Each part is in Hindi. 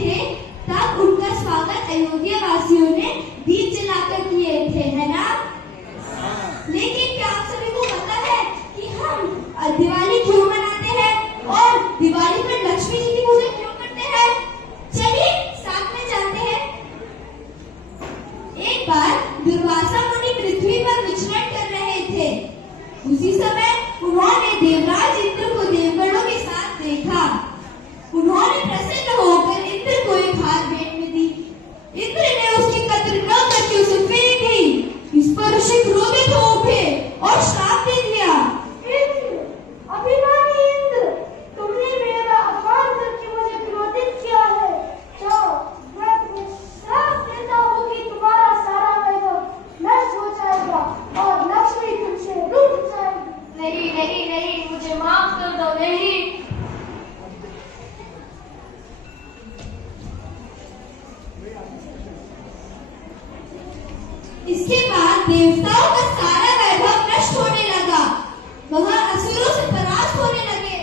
थे तब उनका स्वागत अयोध्या वासियों ने दीप जलाकर किए थे, है ना? लेकिन क्या आप सभी को पता है कि हम दिवाली क्यों मनाते हैं और दिवाली पर लक्ष्मी जी की पूजा क्यों करते हैं? चलिए साथ में जानते हैं। एक बार दुर्वासा मुनि पृथ्वी पर विचरण कर रहे थे। उसी समय उन्होंने देवराज इंद्र को देवगणों के साथ देखा। उन्होंने प्रसन्न होकर इंद्र को एक हार भेंट में दी। इंद्र ने उसकी कद्र न करके उसे फेंक दी। इस पर ऋषि क्रोधित हो उठे और श्राप दे दिया। अभिमानी इंद्र, तुमने मेरा अपमान करके मुझे क्रोधित किया है। जाओ, मैं तुम्हें श्राप देता हूँ कि तुम्हारा सारा वैभव नष्ट हो जाएगा और लक्ष्मी तुमसे रूठ जाएगी। नहीं नहीं नहीं, मुझे माफ कर दो। नहीं। इसके बाद देवताओं का सारा वैभव नष्ट होने लगा। वह असुरों से परास्त होने लगे।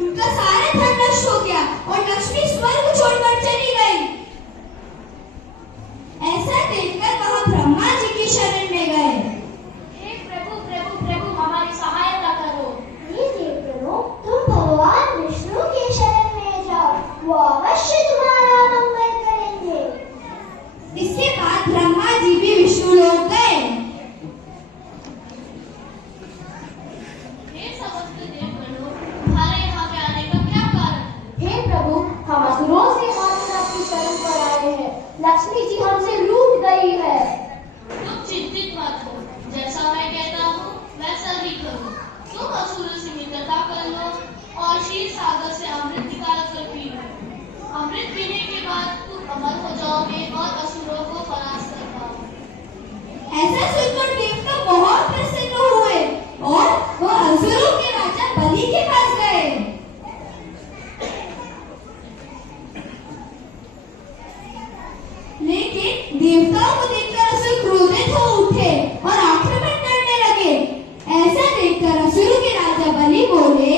उनका सारा धन नष्ट हो गया और लक्ष्मी स्वर्ग छोड़कर चली गई। ऐसा देखकर वह ब्रह्मा जी की शरण में गए। हे प्रभु प्रभु प्रभु, हमारी सहायता करो। ये देवगणों, तुम भगवान विष्णु के शरण में जाओ, वो अवश्य तुम्हारा मंगल करेंगे। इसके बाद ब्रह्मा जी भी विष्णु लोक गए। हे समस्त देवगणों, तुम्हारे यहाँ पे आने का क्या कारण? हे प्रभु, हम असुरों से माफी आपकी शरण पर आए हैं। लक्ष्मी जी हमसे लूट गई है। तुम चिंतित मत हो, जैसा मैं कहता हूँ वैसा ही करो। तुम असुरों से मित्रता कर लो और क्षीर सागर से अमृत निकाल कर पी लो। अमृत पीने के बाद तुम अमर हो जाओगे और असुरों को परास्त कर पाओगे। ऐसा सुनकर देवता बहुत प्रसन्न हुए और वह असुरों के राजा बलि के पास गए। लेकिन देवताओं को देखकर असुर क्रोधित हो उठे और आक्रमण करने लगे। ऐसा देखकर असुरों के राजा बलि बोले,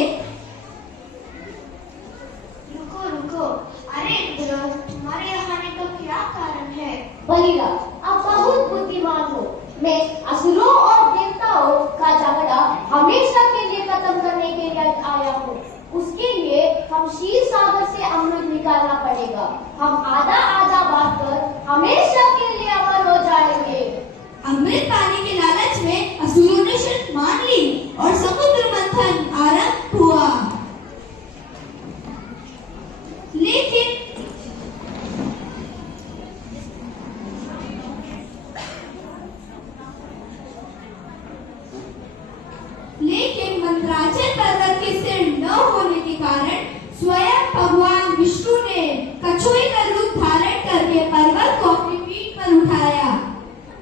रुको रुको, अरे इंद्र, तुम्हारे यहाँ आने का क्या कारण है? बलिराज, आप बहुत बुद्धिमान हो। मैं असुरों और देवताओं का झगड़ा हमेशा के लिए खत्म करने के लिए आया हूँ। उसके लिए हम क्षीर सागर से अमृत निकालना पड़ेगा। हम आधा आधा बांटकर हमेशा के लिए अमर हो जाएंगे। अमृत पाने के लालच में असुरों ने शर्त मान ली और समुद्र मंथन आरंभ हुआ। लेकिन मंत्राचल पर्वत के सिर न होने के कारण स्वयं भगवान विष्णु ने कछुए का रूप धारण करके पर्वत को अपनी पीठ पर उठाया।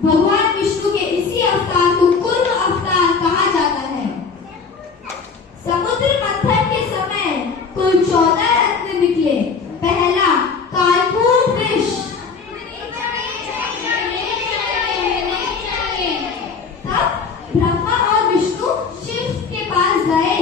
भगवान विष्णु के इसी अवतार को कुर्म अवतार कहा जाता है। समुद्र मंथन के समय कुल 14 रत्न निकले। पहला कालकूट विष, तब ब्रह्मा और विष्णु शिव के पास गए।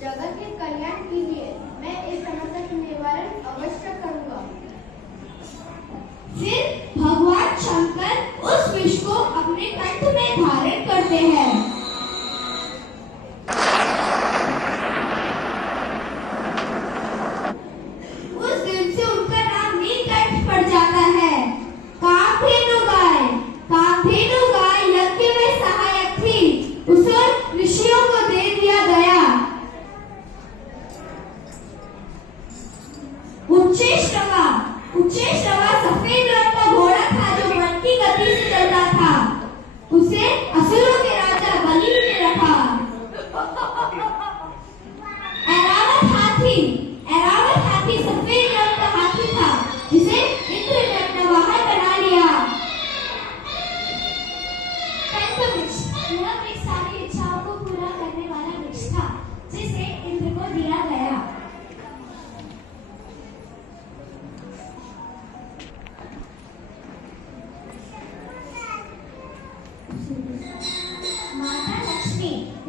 जगत के कल्याण के लिए मैं इस समस्या का निवारण अवश्य करूंगा। फिर भगवान शंकर उस विष को अपने कंठ में धारण करते हैं। उस दिन से उनका नाम नीलकंठ पड़ जाता है। कामधेनु गाय यज्ञ में सहायक थी। उसे ऋषियों को दे दिया गया। उच्चेश्रवा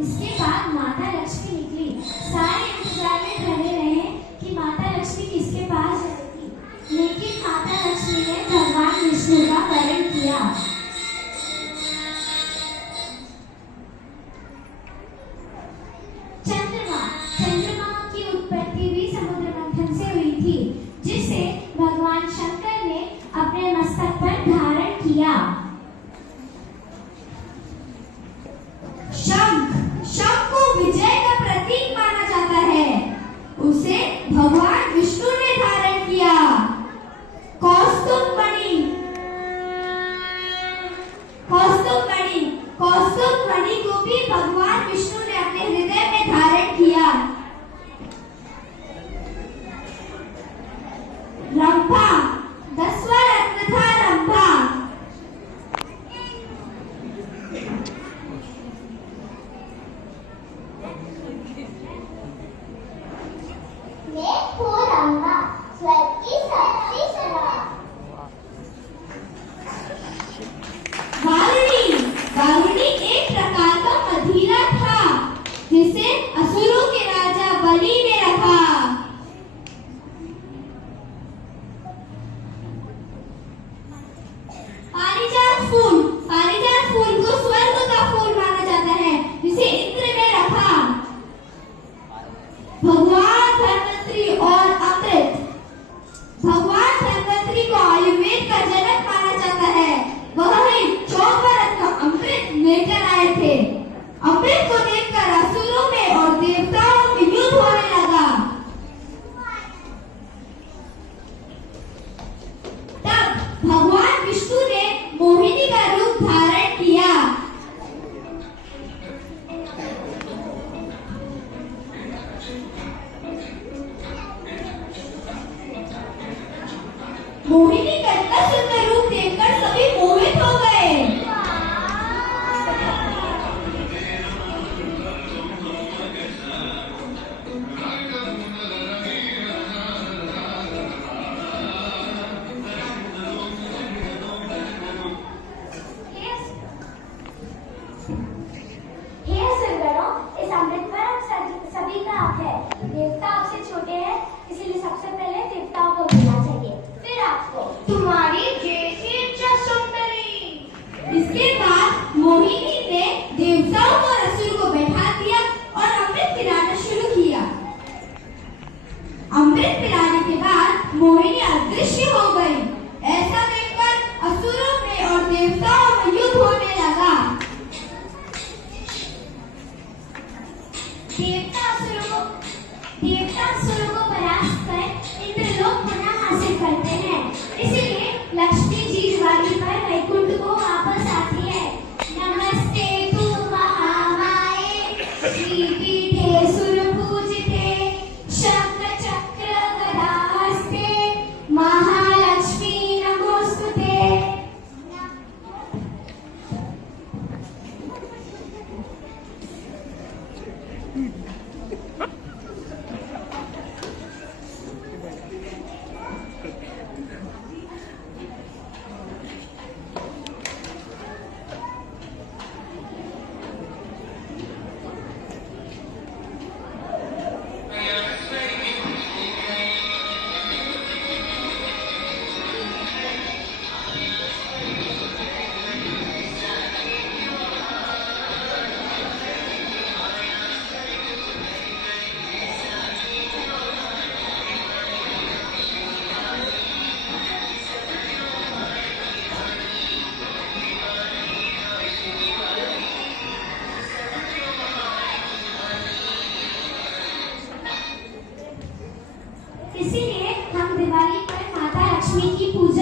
इसके बाद माता लक्ष्मी निकली। सारे इंतजार में खड़े रहे कि माता लक्ष्मी किसके पास जाएगी, लेकिन माता लक्ष्मी ने भगवान विष्णु का वरण किया। चंद्रमा की उत्पत्ति भी समुद्र मंथन से हुई थी, जिसे भगवान शंकर ने अपने मस्तक पर धारण किया। शंख को विजय का प्रतीक माना जाता है, उसे भगवान विष्णु ने धारण किया। कौस्तुभ मणि को भी भगवान विष्णु ने अपने हृदय में धारण किया। रंभा, 10वां रत्न था रंभा। मैं हूँ रंभा, स्वर्ग की सबसे सरा। वारुणी एक प्रकार का मदिरा था, जिसे असुरों के राजा बलि ने रखा। पारिजात फूल को स्वर्ग का फूल माना जाता है, जिसे इंद्र ने रखा। भगवान धन्वंतरी को आयुर्वेद का जनक माना जाता है। वह ही 14वां रत्न अमृत लेकर आए थे। अमृत को देखकर असुरों में और देवताओं में युद्ध होने लगा। तब भगवान विष्णु ने मोहिनी का रूप धारण किया। मोहिनी का इतना सुंदर रूप देखकर सभी मोहित हो गए। हे सुंदरों, इस अमृत पर हम सभी का हक है। देवता आपसे छोटे हैं, इसलिए सबसे पहले देवताओं को मिलना चाहिए, फिर आपको। तुम्हारी जैसी इच्छा सुंदरी। इसके बाद मोहिनी ने देवताओं को और असुर को बैठा दिया और अमृत पिलाना शुरू किया। अमृत पिलाने के बाद मोहिनी अदृश्य हो गई। ऐसा देखकर असुरों में और देवताओं में युद्ध होने लगा। देवता असुरों को परास्त कर इंद्रलोक पुनः हासिल करते हैं। इसलिए लक्ष्मी जी दिवाली पर वैकुंठ को वापस आती है। नमस्ते तु महामाये, श्रीपीठे सुरपूजिते, शंख चक्र गदा हस्ते, महालक्ष्मी नमोस्तुते। इसीलिए हम दिवाली पर माता लक्ष्मी की पूजा